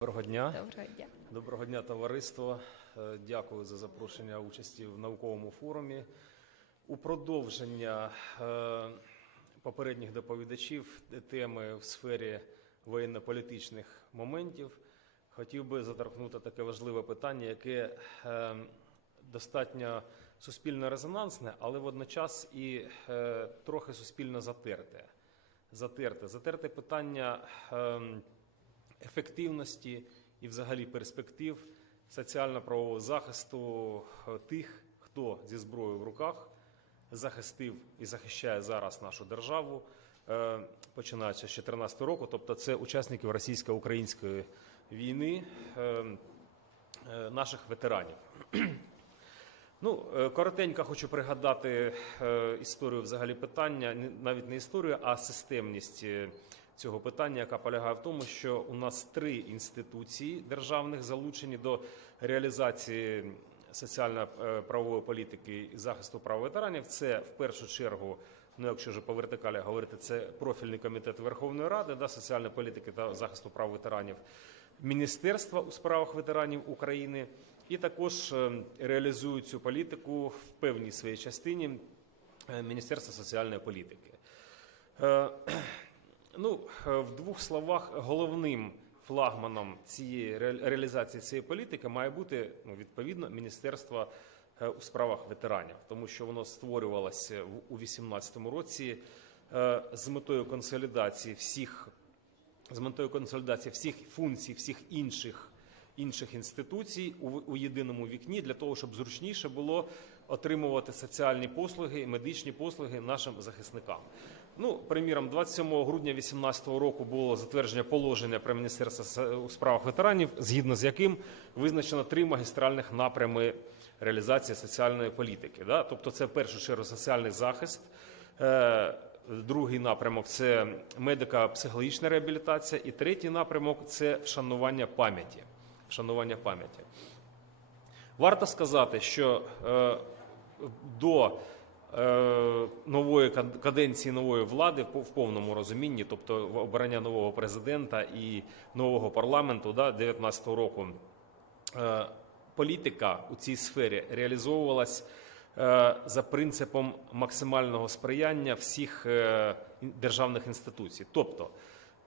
Доброго дня. Доброго дня. Доброго дня, товариство. Е, Дякую за запрошення участі в науковому форумі. У продовження е, попередніх доповідачів теми в сфері воєнно-політичних моментів хотів би заторкнути таке важливе питання, яке е, достатньо суспільно резонансне, але водночас і трохи суспільно затерте. Затерте, затерте питання. Ефективності і взагалі перспектив соціально-правового захисту е, тих, хто зі зброєю в руках захистив і захищає зараз нашу державу, е, починаючи з 2014 року. Тобто, це учасників російсько-української війни, е, наших ветеранів. Ну, коротенько хочу пригадати історію взагалі питання, навіть не історію, а системність цього питання, яка полягає в тому, що у нас три інституції державних залучені до реалізації соціально-правової політики і захисту прав ветеранів. Це в першу чергу, ну якщо вже по вертикалі говорити, це профільний комітет Верховної Ради да, соціальної політики та захисту прав ветеранів, Міністерства у справах ветеранів України. І також е, реалізують цю політику в певній своїй частині е, Міністерства соціальної політики. Ну, е, в двох словах, головним флагманом цієї ре- реалізації цієї політики має бути ну, відповідно Міністерство е, у справах ветеранів, тому що воно створювалося у 2018 році е, з метою консолідації всіх з метою консолідації всіх функцій, всіх інших інших інституцій у, у єдиному вікні для того, щоб зручніше було отримувати соціальні послуги, медичні послуги нашим захисникам. Ну, приміром, 27 грудня 2018 року було затвердження положення про міністерство у справах ветеранів, згідно з яким визначено три магістральних напрями реалізації соціальної політики. Да? Тобто, це в першу чергу соціальний захист. Е, Другий напрямок це медико-психологічна реабілітація, і третій напрямок це вшанування пам'яті. Вшанування пам'яті. Варто сказати, що е, до нової кад- каденції нової влади в повному розумінні, тобто обрання нового президента і нового парламенту да, 19-го року, е, політика у цій сфері реалізовувалась е, за принципом максимального сприяння всіх е, державних інституцій. Тобто,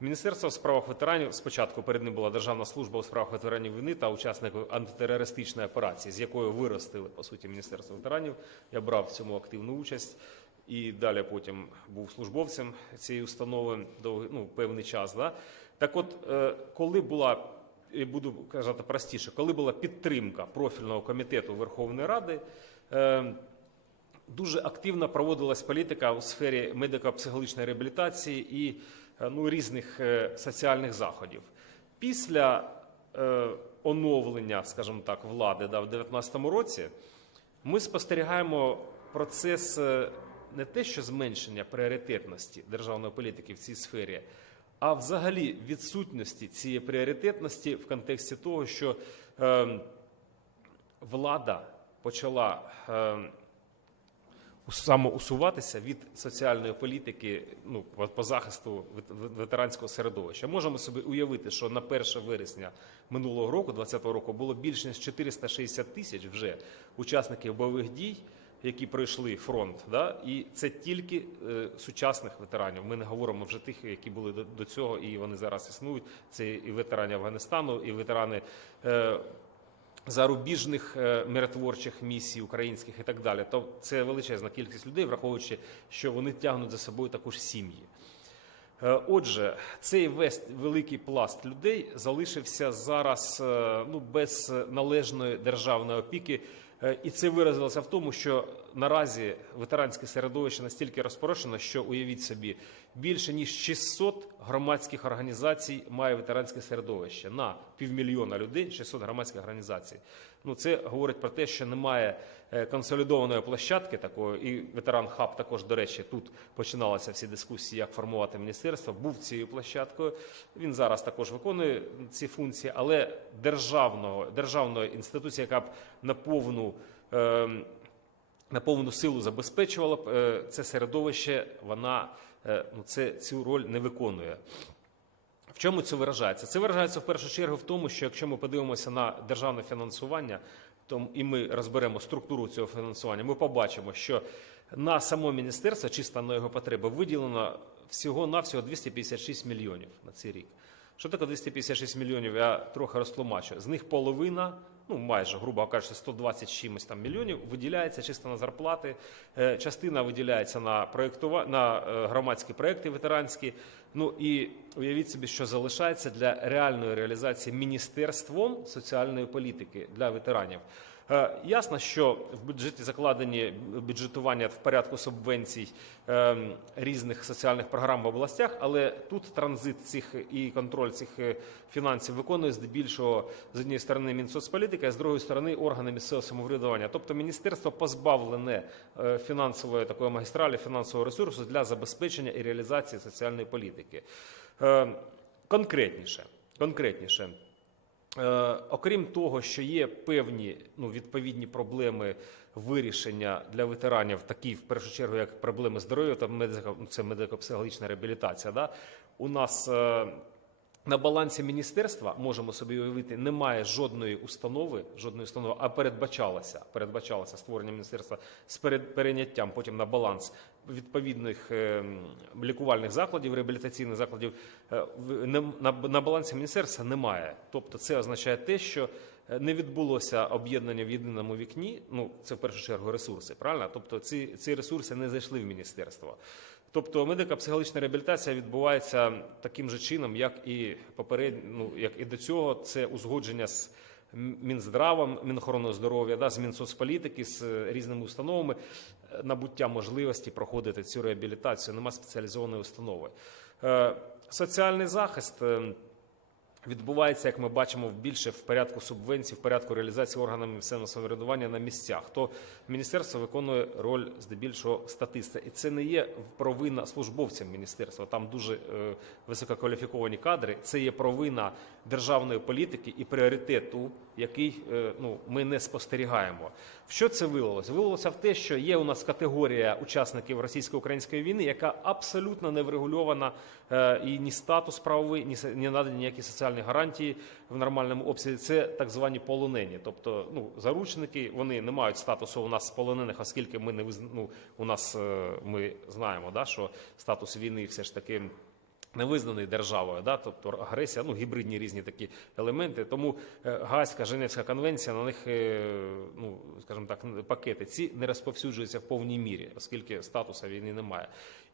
Міністерство у справах ветеранів спочатку перед ним була Державна служба у справах ветеранів війни та учасників антитерористичної операції, з якою виростили по суті Міністерство ветеранів. Я брав в цьому активну участь і далі потім був службовцем цієї установи довгий, ну, певний час. Да? Так от, е, коли була і буду казати простіше, коли була підтримка профільного комітету Верховної Ради, е, дуже активно проводилась політика у сфері медико-психологічної реабілітації і ну, різних е, соціальних заходів. Після е, оновлення, скажімо так, влади да, в 2019 році ми спостерігаємо процес е, не те, що зменшення пріоритетності державної політики в цій сфері, а взагалі відсутності цієї пріоритетності в контексті того, що е, влада почала е, самоусуватися від соціальної політики ну, по- захисту вет- вет- ветеранського середовища. Можемо собі уявити, що на 1 вересня минулого року, 2020 року, було більше ніж 460 тисяч вже учасників бойових дій, які пройшли фронт. Да? І це тільки е, сучасних ветеранів. Ми не говоримо вже тих, які були до, до цього, і вони зараз існують. Це і ветерани Афганістану, і ветерани. Е, зарубіжних е, миротворчих місій українських і так далі. То це величезна кількість людей, враховуючи, що вони тягнуть за собою також сім'ї. Е, Отже, цей весь великий пласт людей залишився зараз е, ну, без належної державної опіки. Е, І це виразилося в тому, що наразі ветеранське середовище настільки розпорошено, що уявіть собі, більше ніж 600 громадських організацій має ветеранське середовище на півмільйона людей, 600 громадських організацій. Ну це говорить про те, що немає е, консолідованої площадки такої, і ветеран хаб також, до речі, тут починалися всі дискусії, як формувати міністерство. Був цією площадкою. Він зараз також виконує ці функції, але державного державної інституції, яка б на повну ем, на повну силу забезпечувала б е, це середовище, вона е, ну, це, цю роль не виконує. В чому це виражається? Це виражається в першу чергу в тому, що якщо ми подивимося на державне фінансування, то і ми розберемо структуру цього фінансування, ми побачимо, що на само міністерство, чисто на його потреби, виділено всього-навсього 256 мільйонів на цей рік. Що таке 256 мільйонів? Я трохи розтлумачу. З них половина, ну майже, грубо кажучи, 120 з чимось там мільйонів виділяється чисто на зарплати. Е, Частина виділяється на проєктува... на е, громадські проекти ветеранські. Ну і уявіть собі, що залишається для реальної реалізації міністерством соціальної політики для ветеранів. Е, Ясно, що в бюджеті закладені бюджетування в порядку субвенцій е, різних соціальних програм в областях, але тут транзит цих і контроль цих е, фінансів виконує здебільшого з однієї сторони Мінсоцполітика, а з другої сторони органи місцевого самоврядування. Тобто міністерство позбавлене е, фінансової такої магістралі, фінансового ресурсу для забезпечення і реалізації соціальної політики. Е, Конкретніше, конкретніше. Е, окрім того, що є певні ну, відповідні проблеми вирішення для ветеранів, такі в першу чергу, як проблеми здоров'я та медико, ну, це медико-психологічна реабілітація. Да? У нас е, на балансі міністерства можемо собі уявити, немає жодної установи, жодної установи, а передбачалося, передбачалося створення міністерства з перед- перейняттям потім на баланс відповідних е, лікувальних закладів, реабілітаційних закладів. е, на, балансі міністерства немає. Тобто, це означає те, що е, не відбулося об'єднання в єдиному вікні. Ну це в першу чергу ресурси, правильно? Тобто, ці, ці ресурси не зайшли в міністерство. Тобто медико-психологічна реабілітація відбувається таким же чином, як і попередньо, ну, як і до цього. Це узгодження з Мінздравом, Мінохороною здоров'я, да, з Мінсоцполітики, з е, різними установами, е, набуття можливості проходити цю реабілітацію. Нема спеціалізованої установи. Е, Соціальний захист. відбувається, як ми бачимо, більше в порядку субвенцій, в порядку реалізації органами місцевого самоврядування на місцях. То міністерство виконує роль здебільшого статиста, і це не є провина службовцям міністерства. Там дуже висококваліфіковані кадри. Це є провина державної політики і пріоритету, який е, ну ми не спостерігаємо. В що це вилилось? Вилилося в те, що є у нас категорія учасників російсько-української війни, яка абсолютно не врегульована е, і ні статус правовий, ні, ні надані ніякі соціальні гарантії в нормальному обсязі. Це так звані полонені. Тобто, ну заручники вони не мають статусу у нас полонених, оскільки ми не ну, у нас е, ми знаємо, да, що статус війни все ж таки. Не визнаний державою, да, тобто агресія, ну гібридні різні такі елементи. Тому гаська Гаазька Женевська конвенція на них, е, ну скажімо так, пакети ці не розповсюджуються в повній мірі, оскільки статусу війни немає.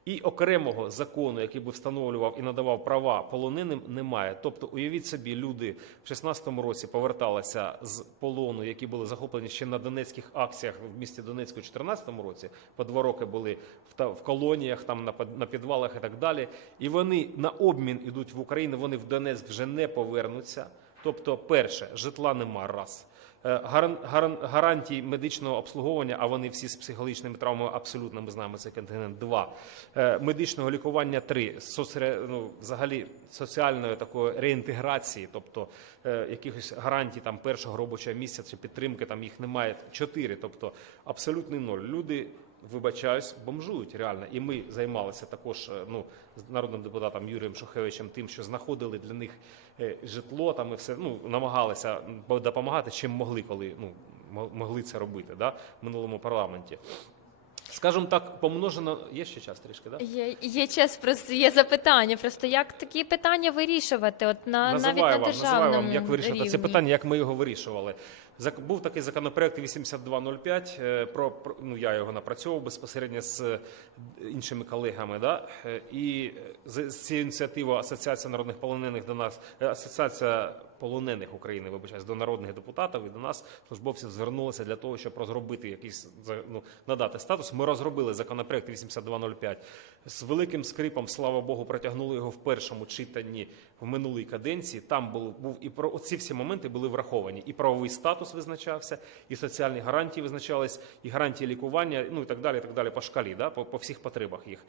І окремого закону, який би встановлював і надавав права полоненим, немає. Тобто, уявіть собі, люди в 16-му році поверталися з полону, які були захоплені ще на донецьких акціях в місті Донецьку, в 14-му році. По два роки були в, колоніях, там на, на підвалах і так далі. І вони на обмін ідуть в Україну. Вони в Донецьк вже не повернуться. Тобто, перше, житла нема раз. Е, гаран- гаран- гарантій медичного обслуговування, а вони всі з психологічними травмами абсолютно ми знаємо це континент. Два Е, медичного лікування. Три соцре, ну, взагалі соціальної такої реінтеграції, тобто е, якихось гарантій там першого робочого місця чи підтримки, там їх немає. Чотири, тобто абсолютний ноль. Люди. Вибачаюсь, бомжують реально, і ми займалися також е, ну з народним депутатом Юрієм Шухевичем тим, що знаходили для них е, житло там і все ну намагалися допомагати, чим могли, коли ну могли це робити, да в минулому парламенті. Скажімо так, помножено є ще час трішки, да? Є, є час, просто є запитання. Просто як такі питання вирішувати? От на навіть на вам, називаю державному вам, як вирішувати рівні. це питання, як ми його вирішували. Був такий законопроект 8205, е, про, ну я його напрацьовував безпосередньо з е, іншими колегами. Да? Е, І з, цією ініціативою Асоціація народних полонених до нас, Асоціація полонених України, вибачаюсь, до народних депутатів і до нас службовців звернулися для того, щоб розробити якийсь ну, надати статус. Ми розробили законопроект 8205 з великим скрипом. Слава Богу, протягнули його в першому читанні в минулій каденції. Там був був і про ці всі моменти були враховані. І правовий статус визначався, і соціальні гарантії визначались, і гарантії лікування, ну і так далі. і Так далі по шкалі, да, по, по всіх потребах їх.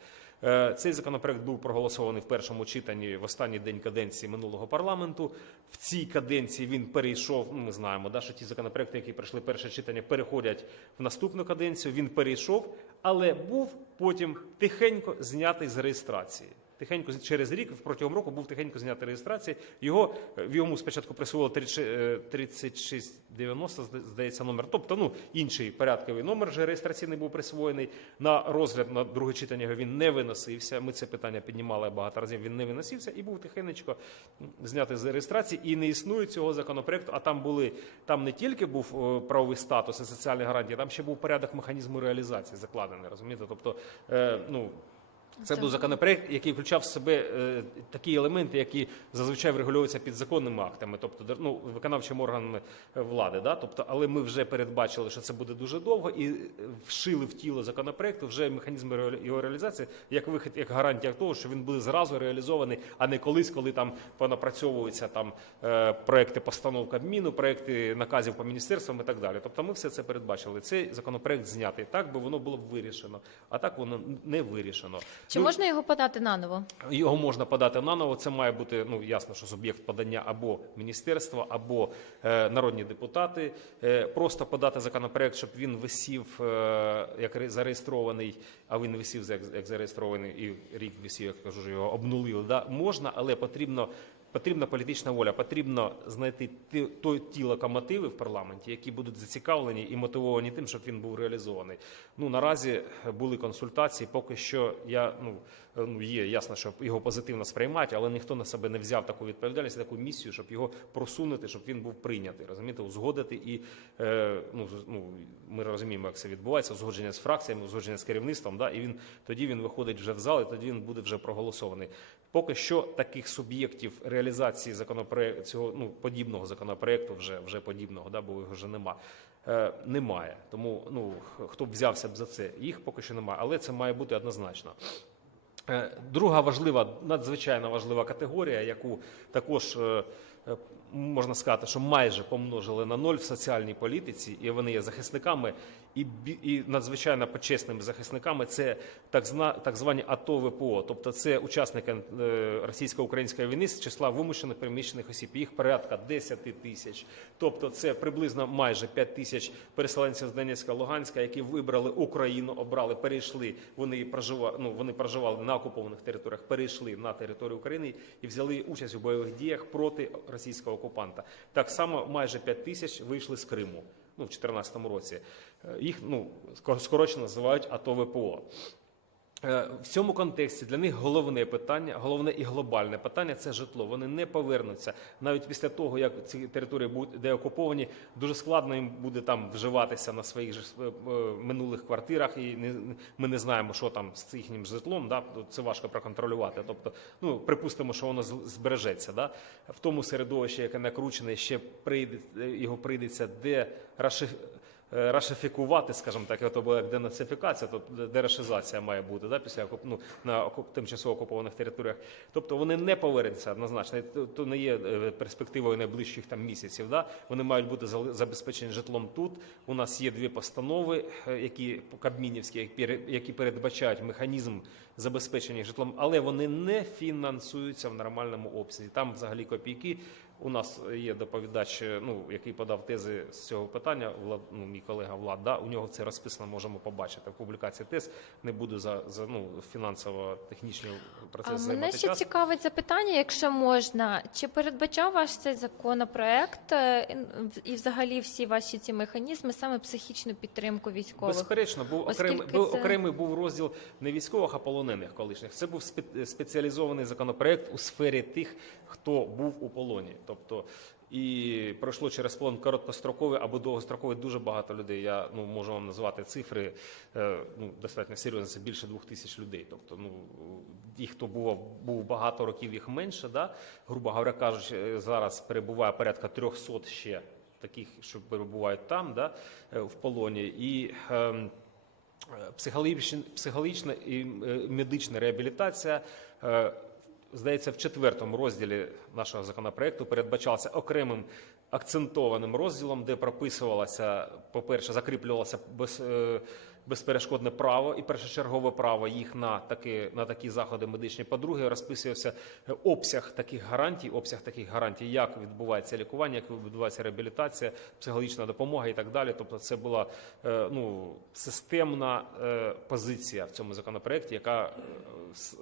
Е, Цей законопроект був проголосований в першому читанні в останній день каденції минулого парламенту. В цій каденції він перейшов. Ну, ми знаємо, да, що ті законопроекти, які пройшли перше читання, переходять в наступну каденцію. Він перейшов, але був потім тихенько знятий з реєстрації. Тихенько через рік протягом року був тихенько знятий реєстрації. Його е, йому спочатку присвоїли 36, е, 3690, зда- здається, номер. Тобто, ну інший порядковий номер вже реєстраційний був присвоєний. На розгляд на друге читання його він не виносився. Ми це питання піднімали багато разів. Він не виносився і був тихенечко знятий з реєстрації. І не існує цього законопроекту. А там були там не тільки був е, правовий статус і соціальні гарантії, там ще був порядок механізму реалізації закладений. Розумієте? Тобто, е, ну. Це був законопроект, який включав в себе е, такі елементи, які зазвичай врегульовуються підзаконними актами, тобто ну, виконавчими органами е, влади. Да? Тобто, але ми вже передбачили, що це буде дуже довго, і е, вшили в тіло законопроекту вже механізми його реалізації як вихід, як гарантія того, що він буде зразу реалізований, а не колись, коли там понапрацьовуються там е, проекти постанов Кабміну, проекти наказів по міністерствам і так далі. Тобто, ми все це передбачили. Цей законопроект знятий так, би воно було вирішено, а так воно не вирішено. Чи Ну, можна його подати наново? його можна подати наново. Це має бути ну ясно, що суб'єкт подання або міністерство, або е, народні депутати. Е, просто подати законопроект, щоб він висів е, як ре- зареєстрований, а він висів як, як зареєстрований і рік висів, як кажу, його обнулили. Да? Можна, але потрібно. Потрібна політична воля, потрібно знайти той ті локомотиви в парламенті, які будуть зацікавлені і мотивовані тим, щоб він був реалізований. Ну наразі були консультації. Поки що я ну, ну є ясно, що його позитивно сприймають, але ніхто на себе не взяв таку відповідальність, таку місію, щоб його просунути, щоб він був прийнятий, розумієте, узгодити і е, ну, ну ми розуміємо, як це відбувається, узгодження з фракціями, узгодження з керівництвом. Да, і він тоді він виходить вже в зал, і тоді він буде вже проголосований. Поки що таких суб'єктів реалізації законопроекту цього ну подібного законопроекту, вже вже подібного, да, бо його вже нема. Е, немає. Тому ну хто б взявся б за це, їх поки що немає, але це має бути однозначно. Е, Друга важлива, надзвичайно важлива категорія, яку також е, е, можна сказати, що майже помножили на ноль в соціальній політиці, і вони є захисниками і, і надзвичайно почесними захисниками. Це так зна так звані АТО ВПО, тобто це учасники е, російсько-української війни з числа вимушених переміщених осіб. Їх порядка 10 тисяч. Тобто, це приблизно майже 5 тисяч переселенців з Донецька, Луганська, які вибрали Україну, обрали, перейшли. Вони проживали, ну вони проживали на окупованих територіях, перейшли на територію України і взяли участь у бойових діях проти російського окупанта. Так само майже 5 тисяч вийшли з Криму. Ну, в 2014 році їх ну скор- скорочено називають АТО ВПО. Е, В цьому контексті для них головне питання, головне і глобальне питання це житло. Вони не повернуться навіть після того, як ці території будуть деокуповані. Дуже складно їм буде там вживатися на своїх же е, е, минулих квартирах, і ми не знаємо, що там з їхнім житлом. Да? Це важко проконтролювати. Тобто, ну припустимо, що воно збережеться. Да? В тому середовищі, яке накручене, ще прийде його прийдеться де е, рашифікувати, скажімо так, то була як денацифікація, тобто дерешизація має бути да, після ну, на тимчасово окупованих територіях. Тобто вони не повернуться однозначно. То, то не є е, перспективою найближчих там місяців. Да? Вони мають бути забезпечені житлом тут. У нас є дві постанови, е, які кабмінівські, які передбачають механізм забезпечення житлом, але вони не фінансуються в нормальному обсязі. Там взагалі копійки. У нас є доповідач, е, ну який подав тези з цього питання. Влад, ну, мій колега Влад. Да, у нього це розписано, можемо побачити в публікації тез. Не буду за, за ну фінансово-технічні А мене ще час. цікавить запитання, якщо можна, чи передбачав ваш цей законопроект е, і взагалі всі ваші ці механізми саме психічну підтримку військових? Безперечно, був Оскільки окремий, був це- окремий був розділ не військових, а полонених колишніх. Це був спе- спеціалізований законопроект у сфері тих, хто був у полоні. Тобто і пройшло через полон короткостроковий або довгостроковий дуже багато людей. Я ну можу вам назвати цифри е, ну достатньо серйозно. Це більше двох тисяч людей. Тобто, ну ті, хто був був багато років, їх менше. Да, грубо говоря, кажучи, е, зараз перебуває порядка 300 ще таких, що перебувають там, да, е, в полоні, і ем, психологічна, і медична реабілітація. Здається, в четвертому розділі нашого законопроекту передбачалося окремим акцентованим розділом, де прописувалося, по-перше, закріплювалася без, е, безперешкодне право і першочергове право їх на такі, на такі заходи медичні. По-друге, розписувався е, обсяг таких гарантій, обсяг таких гарантій, як відбувається лікування, як відбувається реабілітація, психологічна допомога і так далі. Тобто, це була е, ну, системна е, позиція в цьому законопроекті, яка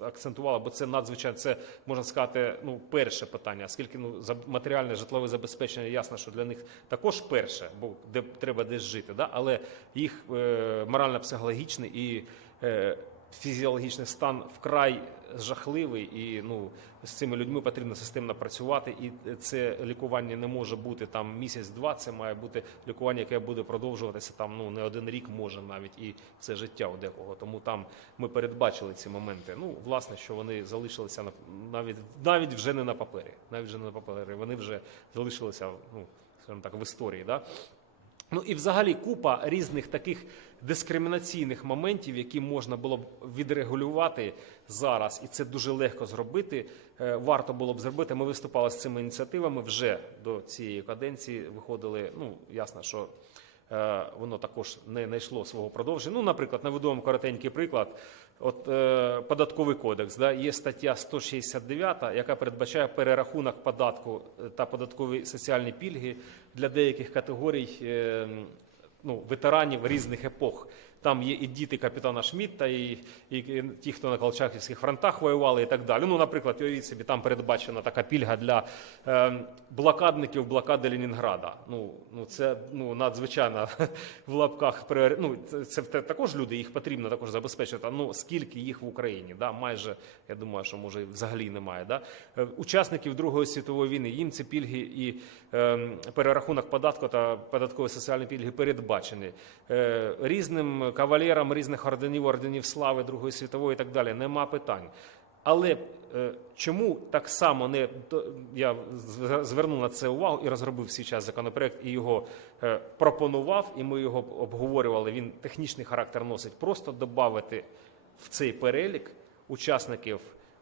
акцентувала, бо це надзвичайно це можна сказати, ну перше питання, оскільки ну за матеріальне житлове забезпечення ясно, що для них також перше, бо де треба десь жити, да? але їх е, морально-психологічний і е, фізіологічний стан вкрай жахливий, і ну з цими людьми потрібно системно працювати. І це лікування не може бути там місяць-два. Це має бути лікування, яке буде продовжуватися там ну не один рік, може навіть і все життя у декого. Тому там ми передбачили ці моменти. Ну, власне, що вони залишилися на навіть навіть вже не на папері, навіть вже не на папері. Вони вже залишилися, ну скажімо так, в історії. Да? Ну і взагалі купа різних таких дискримінаційних моментів, які можна було б відрегулювати зараз, і це дуже легко зробити. Е, Варто було б зробити. Ми виступали з цими ініціативами вже до цієї каденції. Виходили. Ну ясно, що е, воно також не знайшло свого продовження. Ну, наприклад, наведу вам коротенький приклад. От е, податковий кодекс, да, є стаття 169, яка передбачає перерахунок податку е, та податкові соціальні пільги для деяких категорій е, ну, ветеранів різних епох. Там є і діти капітана Шмідта, і, і ті, хто на Колчаківських фронтах воювали, і так далі. Ну, наприклад, уявіть собі, там передбачена така пільга для е, блокадників блокади Ленінграда. Ну, ну це ну, надзвичайно в лапках ну, це, це також люди, їх потрібно також забезпечити. Ну, скільки їх в Україні? Да? Майже, я думаю, що може взагалі немає. Да? Е, Учасників Другої світової війни, їм ці пільги і е, перерахунок податку та податкові соціальні пільги передбачені. Е, різним кавалерам різних орденів, орденів слави Другої світової і так далі, нема питань. Але е, чому так само не я звернув на це увагу і розробив свій час законопроект і його е, пропонував, і ми його обговорювали. Він технічний характер носить. Просто додати в цей перелік учасників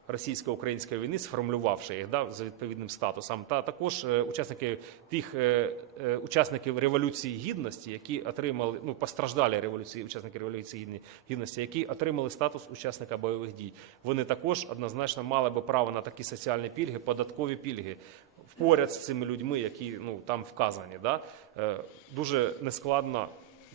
російсько-української війни, сформулювавши їх да, за відповідним статусом, та також е, учасники тих е, е, учасників революції гідності, які отримали ну постраждалі революції, учасники революції гідності, які отримали статус учасника бойових дій. Вони також однозначно мали би право на такі соціальні пільги, податкові пільги поряд з цими людьми, які ну там вказані. Да? Дуже нескладно,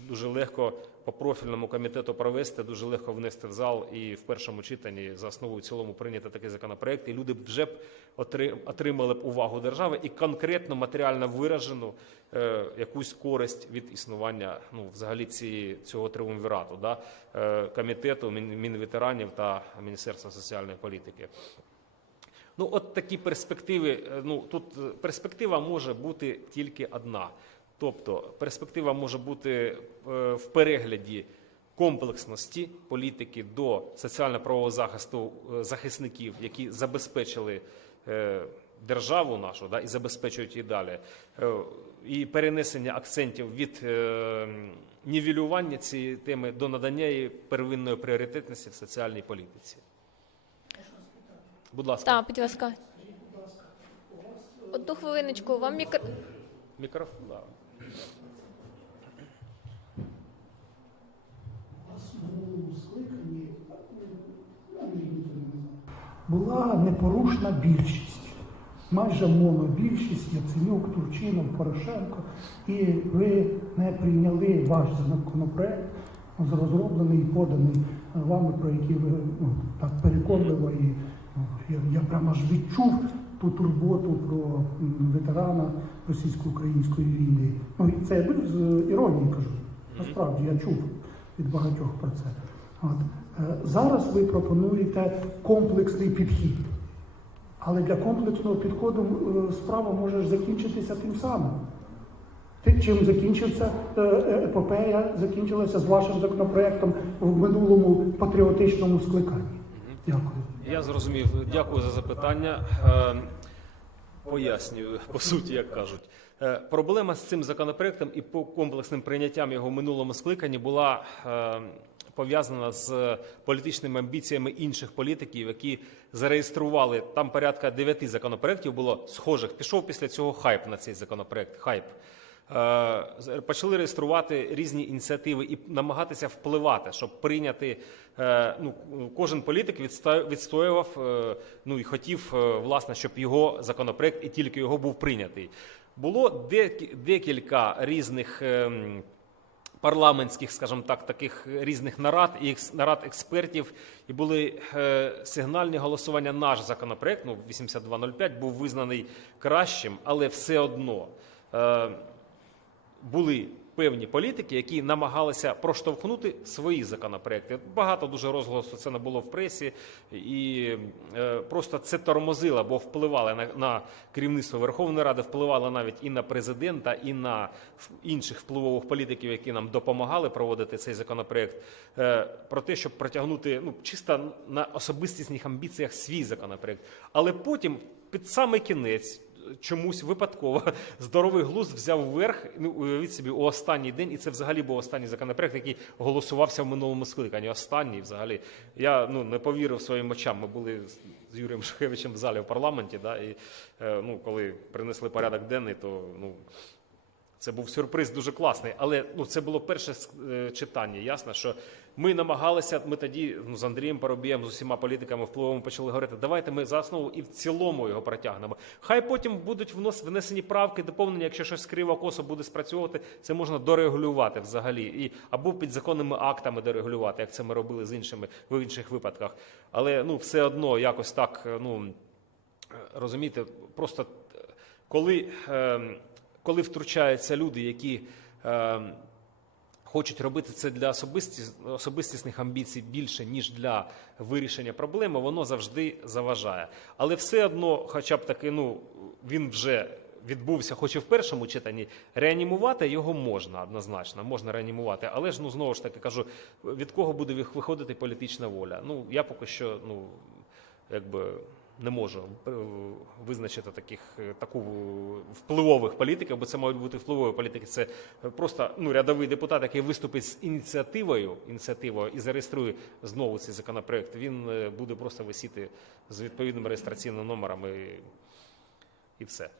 дуже легко по профільному комітету провести, дуже легко внести в зал і в першому читанні за основу цілому прийняти такий законопроект. І люди б вже б отри- отримали б увагу держави і конкретно матеріально виражену е, якусь користь від існування ну, взагалі цієї, цього триумвірату, да? е, комітету, Мін- Мінветеранів та Міністерства соціальної політики. Ну, от такі перспективи. е, Ну тут е, перспектива може бути тільки одна. Тобто, перспектива може бути е, в перегляді комплексності політики до соціально-правового захисту е, захисників, які забезпечили е, державу нашу да, і забезпечують її далі, і перенесення акцентів від нівелювання цієї теми до надання її первинної пріоритетності в соціальній політиці. Будь ласка. Так, будь ласка. Одну хвилиночку, вам мікро... Мікрофон, да. Була непорушна більшість, майже монобільшість Яценюк, Турчинов, Порошенко, і ви не прийняли ваш законопроект, розроблений і поданий вами, про який ви ну, так переконливо і ну, я, я прямо аж відчув ту турботу про ветерана російсько-української війни. Ну і це я з іронією кажу. Насправді я чув від багатьох про це. От. Е, Зараз ви пропонуєте комплексний підхід. Але для комплексного підходу е, справа може закінчитися тим самим. Ти- Чим закінчився е, е, епопея, закінчилася з вашим законопроектом в минулому патріотичному скликанні. Дякую. Я зрозумів. Дякую за запитання. Е, Пояснюю по суті, як кажуть. Е, Проблема з цим законопроектом і по комплексним прийняттям його в минулому скликанні була е, пов'язана з політичними амбіціями інших політиків, які зареєстрували там порядка дев'яти законопроєктів було схожих. Пішов після цього хайп на цей законопроект. Хайп. Е, з- почали реєструвати різні ініціативи і намагатися впливати, щоб прийняти. е, Ну, кожен політик відстоював е, ну і хотів е, власне, щоб його законопроект і тільки його був прийнятий. Було декі- декілька різних. ем, парламентських, скажімо так, таких різних нарад і нарад експертів, і були е, сигнальні голосування. Наш законопроект, ну 8205, був визнаний кращим, але все одно е, були певні політики, які намагалися проштовхнути свої законопроекти. Багато дуже розголосу це не було в пресі, і е, просто це тормозило або впливало на, на керівництво Верховної Ради, впливало навіть і на президента, і на інших впливових політиків, які нам допомагали проводити цей законопроект, е, про те, щоб протягнути ну чисто на особистісних амбіціях свій законопроект. Але потім під самий кінець чомусь випадково здоровий глузд взяв вверх. Ну уявіть собі у останній день, і це взагалі був останній законопроект, який голосувався в минулому скликанні. Останній, взагалі, я ну не повірив своїм очам. Ми були з- з Юрієм Шухевичем в залі в парламенті. Да, і е, ну, коли принесли порядок денний, то ну. Це був сюрприз дуже класний, але ну це було перше е, читання. Ясно, що ми намагалися. Ми тоді ну, з Андрієм Парубієм, з усіма політиками впливовими почали говорити. Давайте ми за основу і в цілому його протягнемо. Хай потім будуть внос внесені правки, доповнення. Якщо щось криво косо буде спрацьовувати, це можна дорегулювати взагалі, і або підзаконними актами дорегулювати, як це ми робили з іншими в інших випадках. Але ну все одно якось так. Ну розумієте, просто коли, е, коли втручаються люди, які е, хочуть робити це для особисті, особистісних амбіцій більше, ніж для вирішення проблеми, воно завжди заважає. Але все одно, хоча б таки, ну він вже. Відбувся, хоч і в першому читанні, реанімувати його можна однозначно, можна реанімувати. Але ж ну знову ж таки кажу, від кого буде вих- виходити політична воля? Ну я поки що ну якби не можу е, визначити таких е, таку впливових політиків, бо це мають бути впливові політики. Це просто ну рядовий депутат, який виступить з ініціативою, ініціативою і зареєструє знову цей законопроект. Він е, буде просто висіти з відповідним реєстраційним номером і, і все.